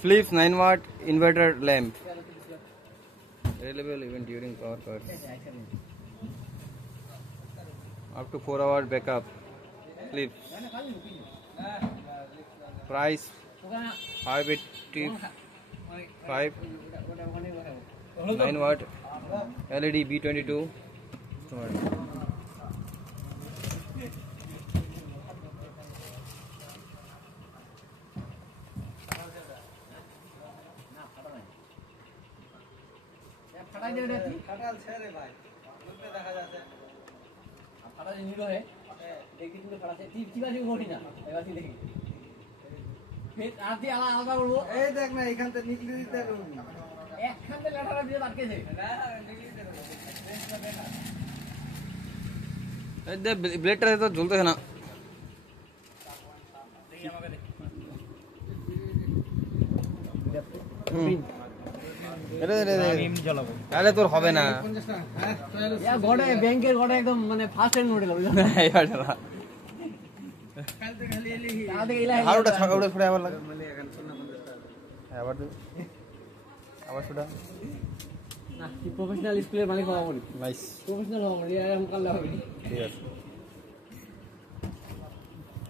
Philips 9-watt inverter lamp. Available even during power cuts. Up to 4-hour backup. Philips. Price 585. 9-watt LED B22. ব্লেডটা তো ঝুলতেছে না। আরে তোর হবে না, ব্যাংকের ঘরে একদম মানে ফার্স্ট হ্যান্ড মডেল হবে। প্রফেশনাল স্কুলের মালিক হওয়া, প্রফেশনাল হওয়া ঠিক আছে।